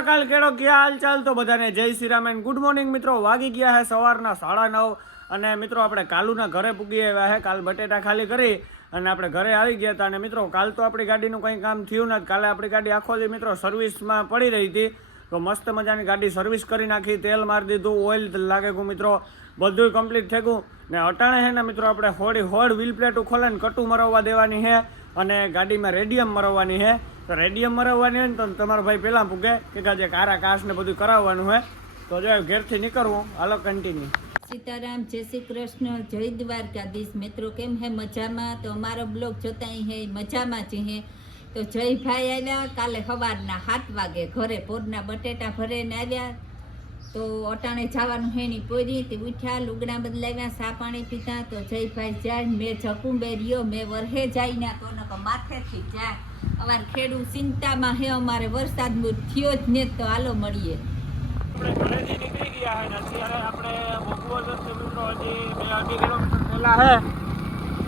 કાલ કેળો ક્યાં હાલ ચાલ તો બધાને જય Shri Ram and good morning મિત્રો. વાગી ગયા હે સવારના 9:30 અને મિત્રો આપણે કાલુના ઘરે પૂગી આવ્યા હે. કાલ બટેટા ખાલી કરી અને આપણે ઘરે આવી ગયા હતા. અને મિત્રો કાલ તો આપણી ગાડીનું કંઈ કામ થયું નથી. કાલે આપણી ગાડી આખો દી મિત્રો સર્વિસમાં પડી રહી હતી. તો મસ્ત મજાની ગાડી સર્વિસ કરી નાખી, તેલ મારી દીધું, ઓઇલ લાગે ગયું મિત્રો, બધું કમ્પ્લીટ થઈ ગયું. ને અટાણે છે ને મિત્રો આપણે હોડ વ્હીલ પ્લેટો ખોલે ને કટુ મરવવા દેવાની છે અને ગાડીમાં રેડિયમ મરવવાની છે. તો રેડિયમ મરવવાની હોય ને તો તમારો ભાઈ પહેલાં પૂગે કે જે કારા કાચ ને બધું કરાવવાનું હોય. તો જો ઘેરથી નીકળવું. હાલો કન્ટિન્યુ. સીતારામ, જય શ્રી કૃષ્ણ, જય દ્વારકાધીશ. મિત્રો કેમ હે? મજામાં? તો અમારો બ્લોગ જોતા હે મજામાં જ હે. તો જય ભાઈ આવ્યા કાલે સવારના 7 વાગે ઘરે પોરના બટેટા ભરીને આવ્યા. તો અટાણે જવાનું હે ની પોરી તે ઉઠ્યા, લુગડા બદલાવ્યા, સા પાણી પીતા. તો જય ભાઈ જાય, મેં જકુંબે રહ્યો, મેં વરહે જાય ના તો નકો માથેથી જાય. અમારે ખેડૂત ચિંતામાં હે, અમારે વરસાદ થયો જ ને. તો હાલો મળીએ. આપણે ઘરેથી નીકળી ગયા હે ને અત્યારે આપણે બપોર મિત્રો હજી 2-2.5 કિલોમીટર પહેલા હે.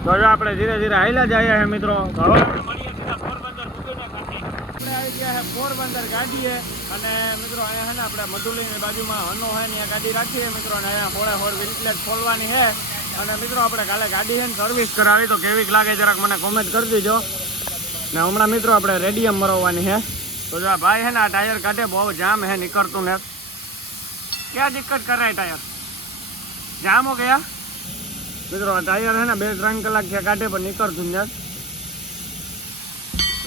તો જો આપણે ધીરે ધીરે હાલ્યા જઈએ હે મિત્રો. હવે મળીએ સીધા પોરબંદર મૂકીને ગાડી. આપણે આવી ગયા હે પોરબંદર ગાડીએ અને મિત્રો અહીંયા છે ને આપણે મધુલીની બાજુમાં હનો હે ને ગાડી રાખીએ મિત્રો. અને અહીંયા હોળ વ્હીલ પ્લેટ ખોલવાની છે. અને મિત્રો આપણે કાલે ગાડી છે ને સર્વિસ કરાવી તો કેવીક લાગે જરાક મને કોમેન્ટ કરી દેજો. ને હમણાં મિત્રો આપણે રેડિયમ મરવવાની છે. તો જો ભાઈ છે ને આ ટાયર કાઢે, બહુ જામ હે, નીકળતું ને. क्या दिक्कत कर रहा है टायर? जाम हो गया મિત્રો. ટાયર है ना 2-3 કલાક થયા કાઢે પણ નીકળતું ને.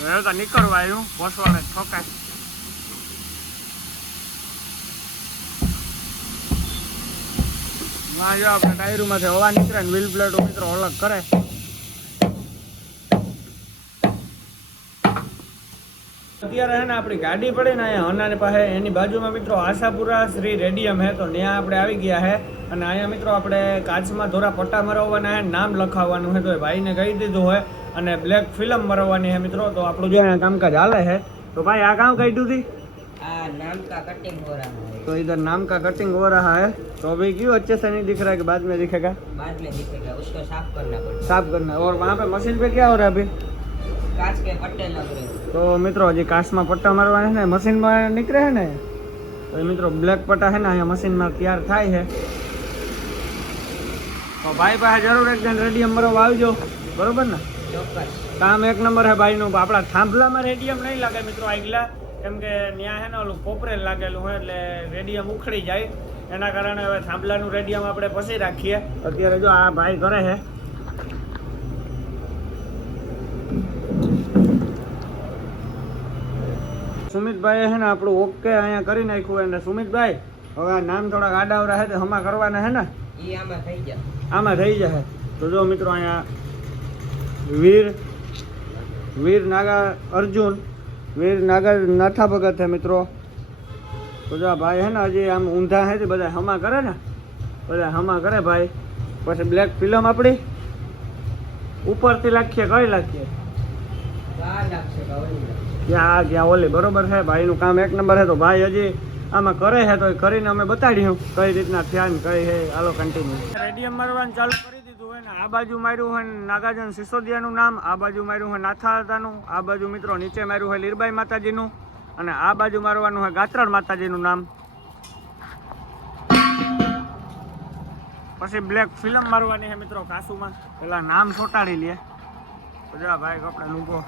હવે તો નીકળવા આવ્યું પોસવાડે ઠોકાય. માં જો આપણે ટાયરોમાંથી હવા નીકળે ને વ્હીલ પ્લેટો મિત્રો અલગ કરે. અત્યારે હે ને આપણી ગાડી પડી ને અહીંયા હનાની પાસે એની બાજુમાં મિત્રો આશાપુરા શ્રી રેડિયમ હે. તો ત્યાં આપણે આવી ગયા હે અને અહીંયા મિત્રો આપણે કાચમાં થોડા પટ્ટા મરવવાના હે, નામ લખાવવાનું હે. તો એ ભાઈને કહી દીધું હોય અને બ્લેક ફિલ્મ મરવવાની હે મિત્રો. તો આપણું જો અહીંયા કામકાજ હાલે છે. તો ભાઈ આ કામ કાઢ્યું હતી? नाम का कटिंग हो रहा है. तो इधर नाम का कटिंग हो रहा है. तो अभी क्यों अच्छे से नहीं दिख रहा है कि बाद में दिखेगा? बाद में दिखेगा, उसको साफ करना पड़ेगा. साफ करना है. और वहाँ पे मशीन पे क्या हो रहा है अभी? कांच के पट्टे लग रहे हैं. તો મિત્રો હજી કાચમાં પટ્ટા મારવાના છે ને, મશીનમાં નીકળે છે ને. તો મિત્રો બ્લેક પટ્ટા છે ને અહીંયા મશીનમાં તૈયાર થાય છે. તો ભાઈ પાસે જરૂર એકદમ રેડિયમ મરવા આવજો, બરોબર ને? ચોક્કસ કામ એક નંબર છે ભાઈનું. આપણા થાંભલામાં રેડિયમ નહીં લાગે મિત્રો આગલા, કેમ કે ત્યાં છે ને ઓલું કોપરેલ લાગેલું હોય એટલે રેડિયમ ઉખડી જાય. એના કારણે હવે થાંભલાનું રેડિયમ આપણે પછી રાખીએ. અત્યારે જો આ ભાઈ કરે છે. સુમિતભાઈ છે ને આપણું ઓકે અહીંયા કરી નાખ્યું. અને સુમિતભાઈ હવે આ નામ થોડાક આડાવરા છે હમા કરવાના છે ને, એ આમાં થઈ જાય. આમાં થઈ જશે. તો જો મિત્રો અહીંયા વીર નાગા અર્જુન, વીર નાગા નાથા ભગત છે મિત્રો. તો જો ભાઈ છે ને હજી આમ ઊંધા છે બધા હમા કરે ને, બધા હમા કરે ભાઈ. પછી બ્લેક ફિલ્મ આપણી ઉપરથી લાખીએ, કઈ લાખીએ ક્યાં ઓલી, બરોબર છે. ભાઈનું કામ એક નંબર છે. તો ભાઈ હજી આમાં કરે છે તો એ કરીને અમે બતાડ્યું કઈ રીતના થયા ને કઈ છે. હાલો કન્ટિન્યુ. રેડિયમ મારવાનું ચાલુ કરી દીધું હોય ને. આ બાજુ માર્યું હોય નાગાજન સિસોદિયાનું નામ, આ બાજુ માર્યું હોય નાથાતાનું, આ બાજુ મિત્રો નીચે માર્યું હોય લીરબાઈ માતાજીનું, અને આ બાજુ મારવાનું હોય ગાત્રળ માતાજીનું નામ. પછી બ્લેક ફિલ્મ મારવાની છે મિત્રો કાસુમાં. પેલા નામ ચોંટાડી લે. તો જા ભાઈ કપડે લૂંગો,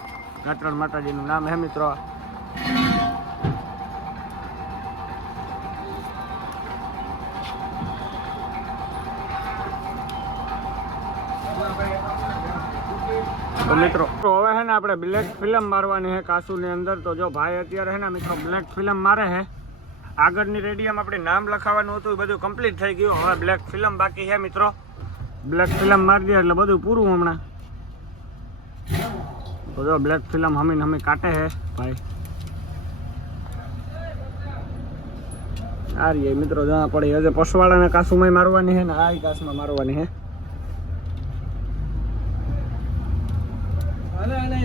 ગાત્રળ માતાજીનું નામ હે મિત્રો. તો મિત્રો હવે છે ને આપણે બ્લેક ફિલ્મ મારવાની છે કાસુની અંદર. તો જો ભાઈ અત્યારે છે ને મિત્રો બ્લેક ફિલ્મ મારે છે. આગળની રેડિયમ આપણે નામ લખાવવાનું હતું એ બધું કમ્પ્લીટ થઈ ગયું. હવે બ્લેક ફિલ્મ બાકી છે મિત્રો. બ્લેક ફિલ્મ મારી દે એટલે બધું પૂરું હમણાં. તો જો બ્લેક ફિલ્મ હમી કાટે છે ભાઈ. આ રહી મિત્રો જવા પડી. હજે પસવાળાના કાસુમાં મારવાની છે ને આ કાસમાં મારવાની છે.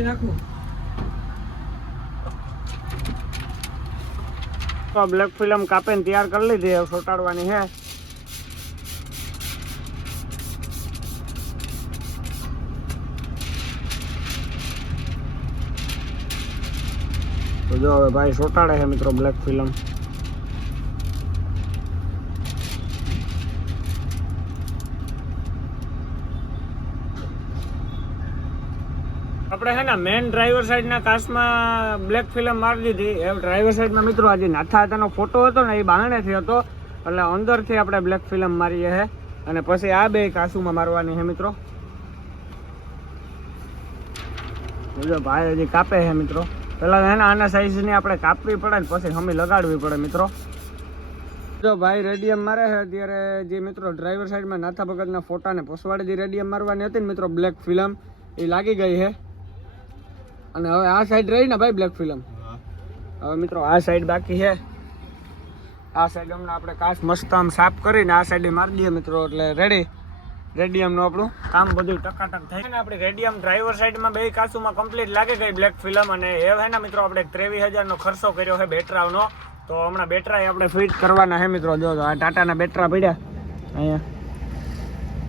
રાખું તો બ્લેક ફિલ્મ કાપે ને તૈયાર કરી લીધી. હવે ચોંટાડવાની છે. તો જો હવે ભાઈ સોટાડે છે મિત્રો બ્લેક ફિલ્મ. આપણે છે ને મેન ડ્રાઈવર સાઈડના કાચમાં બ્લેક ફિલ્મ મારી દીધી. એ ડ્રાઈવર સાઈડમાં મિત્રો આજે નાથા હતાનો ફોટો હતો ને એ બારણેથી હતો, એટલે અંદરથી આપણે બ્લેક ફિલ્મ મારીએ છે અને પછી આ બે કાચુમાં મારવાની છે મિત્રો. જો ભાઈ હજી કાપે છે મિત્રો. પેલા છે ને આના સાઈઝની આપણે કાપવી પડે ને પછી હમી લગાડવી પડે મિત્રો. જો ભાઈ રેડિયમ મારે છે અત્યારે. જે મિત્રો ડ્રાઈવર સાઈડમાં નાથા ભગતના ફોટાને પોસવાડે જે રેડિયમ મારવાની હતી ને મિત્રો બ્લેક ફિલ્મ એ લાગી ગઈ છે. અને હવે આ સાઈડ રહી ને ભાઈ બ્લેક ફિલ્મ. હવે મિત્રો આ સાઈડ બાકી છે. આ સાઈડ હમણાં આપણે કાચ મસ્ત આમ સાફ કરીને આ સાઈડે મારી દઈએ મિત્રો, એટલે રેડી. રેડિયમનું આપણું કામ બધું ટકાટક થાય ને. આપણી રેડિયમ ડ્રાઈવર સાઈડમાં બે કાચુમાં કમ્પ્લીટ લાગી ગઈ બ્લેક ફિલ્મ. અને એ છે ને મિત્રો આપણે 23,000નો ખર્ચો કર્યો છે બેટરાનો. તો હમણાં બેટરા આપણે ફિટ કરવાના છે મિત્રો. જો આ ટાટાના બેટરા પડ્યા અહીંયા,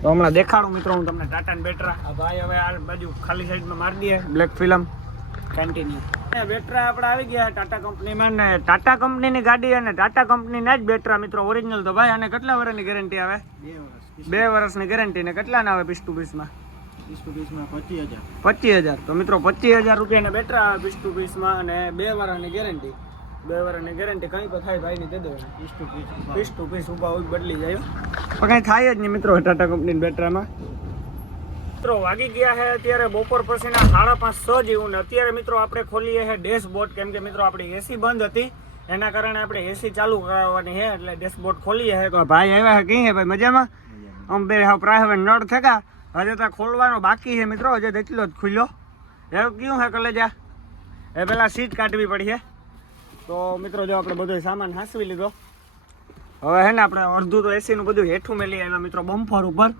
તો હમણાં દેખાડું મિત્રો હું તમને ટાટાના બેટરા. આ ભાઈ હવે આ બાજુ ખાલી સાઈડમાં મારી દઈએ બ્લેક ફિલ્મ. કન્ટિન્યુ. બેટરા આપણે આવી ગયા ટાટા કંપનીમાં ને ટાટા કંપનીની ગાડી અને ટાટા કંપનીના જ બેટરા મિત્રો ઓરિજિનલ. તો ભાઈ આને કેટલા વર્ષની ગેરંટી આવે? 2 વર્ષની ગેરંટી. ને કેટલાના આવે પીસ ટુ પીસમાં? 25,000. તો મિત્રો 25,000 રૂપિયાના બેટરા આવે પીસ ટુ પીસમાં અને 2 વર્ષની ગેરંટી. 2 વર્ષની ગેરંટી. કંઈ પણ થાય ભાઈની દે દેવાની. પીસ ટુ પીસ ઉભા બદલી જાય પણ કંઈ થાય જ નહીં મિત્રો ટાટા કંપનીના બેટરામાં. મિત્રો વાગી ગયા છે અત્યારે બપોર પછીના 5:30 જેવું. ને અત્યારે મિત્રો આપણે ખોલીએ છે ડેશબોર્ડ, કેમ કે મિત્રો આપણી એસી બંધ હતી એના કારણે આપણે એસી ચાલુ કરાવવાની છે, એટલે ડેશબોર્ડ ખોલીએ છે. તો ભાઈ આવ્યા છે કઈ છે ભાઈ મજામાં? આમ બે પ્રાઇવેટ નળ થયા હજે તો ખોલવાનો બાકી છે મિત્રો. હજે એટલો જ ખુલ્યો. એવું કયું છે કલેજા? એ પેલા સીટ કાઢવી પડી છે. તો મિત્રો જો આપણે બધો સામાન હાંસવી લીધો. હવે છે ને આપણે અડધું તો એસીનું બધું હેઠું મેલી આવ્યા મિત્રો બમ્ફર ઉપર.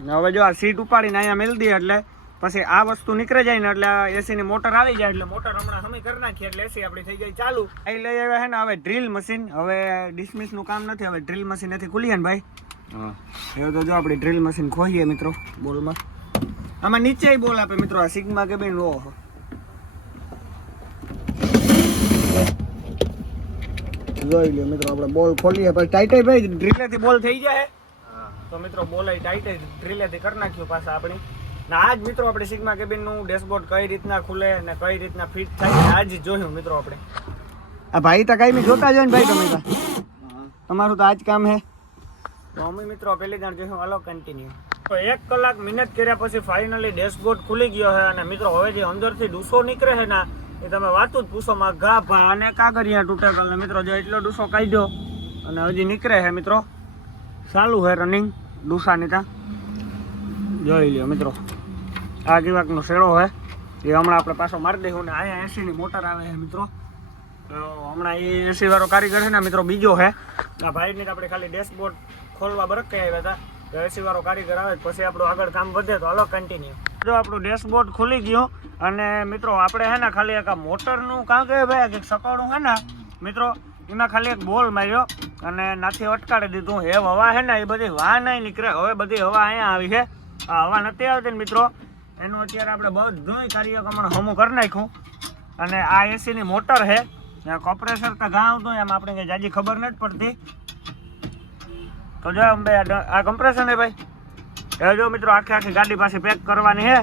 હવે જો આ સીટ ઉપાડીને અહીંયા મેળ દઈએ એટલે પછી આ વસ્તુ નીકળી જાય ને એટલે એસીની મોટર આવી જાય. એટલે મોટર હમણાં હમી કરી નાખીએ એટલે એસી આપણી થઈ જાય ચાલુ. અહીં લઈ આવ્યા છે ને હવે ડ્રીલ મશીન. હવે ડિસમિસનું કામ નથી, હવે ડ્રીલ મશીન નથી ખુલીએ ને ભાઈ. હા એવું તો જો આપણે ડ્રીલ મશીન ખોઈએ મિત્રો બોલમાં. આમાં નીચે બોલ આપે મિત્રો. આ સિગ્મા કે બેન લો જોઈ લો મિત્રો. આપણે બોલ ખોલીએ પછી ટાઈટ ભાઈ ડ્રીલેથી બોલ થઈ જાય. તો મિત્રો બોલાઈ ટાઈટ ડ્રીલેથી કરી નાખ્યું પાછા આપણી. ને આજ મિત્રો આપણે સિગ્મા કેબિનનું ડેશબોર્ડ કઈ રીતના ખુલે અને કઈ રીતના ફિટ થાય આજ જોયું મિત્રો આપણે. આ ભાઈ તો કાંઈ જોતા જ ને ભાઈ તમે તમારું તો આજ કામ હે. તો અમે મિત્રો પહેલી જાણ જોયું. હાલો કન્ટિન્યુ. તો 1 કલાક મહેનત કર્યા પછી ફાઇનલી ડેશબોર્ડ ખુલી ગયો છે. અને મિત્રો હવે જે અંદરથી ડૂસો નીકળે છે ને એ તમે વાતું જ પૂછો માં ઘા ભા અને કાગરિયા તૂટે ગયેલ. મિત્રો જો એટલો ડૂસો કાઢ્યો અને હજી નીકળે છે મિત્રો. ચાલુ છે રનિંગ ડૂસાની ત્યાં જોઈ લ્યો મિત્રો. આ જીવાકનો શેડો છે એ હમણાં આપણે પાછો મારી દઈશું. ને અહીંયા એસીની મોટર આવે છે મિત્રો. તો હમણાં એ એસી વાળો કારીગર છે ને મિત્રો બીજો છે. આ ભાઈની આપણે ખાલી ડેશબોર્ડ ખોલવા બરક આવ્યા હતા. તો એસી વાળો કારીગર આવે પછી આપણું આગળ કામ વધે. તો હાલો કન્ટિન્યુ. જો આપણું ડેશબોર્ડ ખુલી ગયું અને મિત્રો આપણે છે ને ખાલી એક આ મોટરનું કામ કહે ભાઈ કંઈક સકાળું છે ને મિત્રો એમાં ખાલી એક બોલ માર્યો અને નાથી અટકાડી દીધું. હે હવા છે ને એ બધી હવા નહીં નીકળે. હવે બધી હવા અહીંયા આવી છે. આ હવા નથી આવતી ને મિત્રો એનું અત્યારે આપણે બધું કાર્યક્રમ હમું કરી નાખ્યું. અને આ એસીની મોટર છે. કોમ્પ્રેસર તો ઘા આવતું એમ આપણે કંઈ જાજી ખબર નથી પડતી. તો જો ભાઈ આ કમ્પ્રેસર ને ભાઈ એ જો મિત્રો આખી ગાડી પાસે પેક કરવાની છે.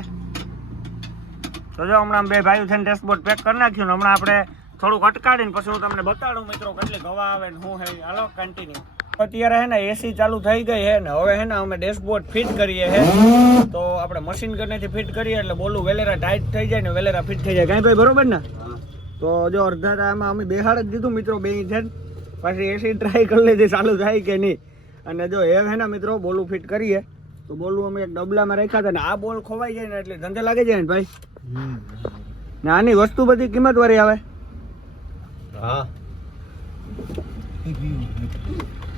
તો જો હમણાં બે ભાઈઓ થઈને ડેશબોર્ડ પેક કરી નાખ્યું. ને હમણાં આપણે થોડુંક અટકાડીને પછી હું તમને બતાડું મિત્રો કેટલી હવા આવે ને શું છે. હાલો કન્ટિન્યુ. અત્યારે હે ને એસી ચાલુ થઈ ગઈ છે ને હવે હે ને અમે ડેશબોર્ડ ફિટ કરીએ છે. તો આપણે મશીન ગનેથી ફિટ કરીએ એટલે બોલું વેલેરા ટાઈટ થઈ જાય ને વેલેરા ફિટ થઈ જાય. કાંઈ ભાઈ બરોબર ને? તો જો અડધા આમાં અમે બેહાડ જ દીધું મિત્રો બે છે. પછી એસી ટ્રાય કરી લીધી ચાલુ થાય કે નહીં. અને જો એ હે ને મિત્રો બોલું ફિટ કરીએ તો બોલું અમે એક ડબલામાં રાખ્યા હતા ને આ બોલ ખોવાઈ જાય ને એટલે ધંધે લાગી જાય ને ભાઈ. ને આની વસ્તુ બધી કિંમત વાળી આવે. હા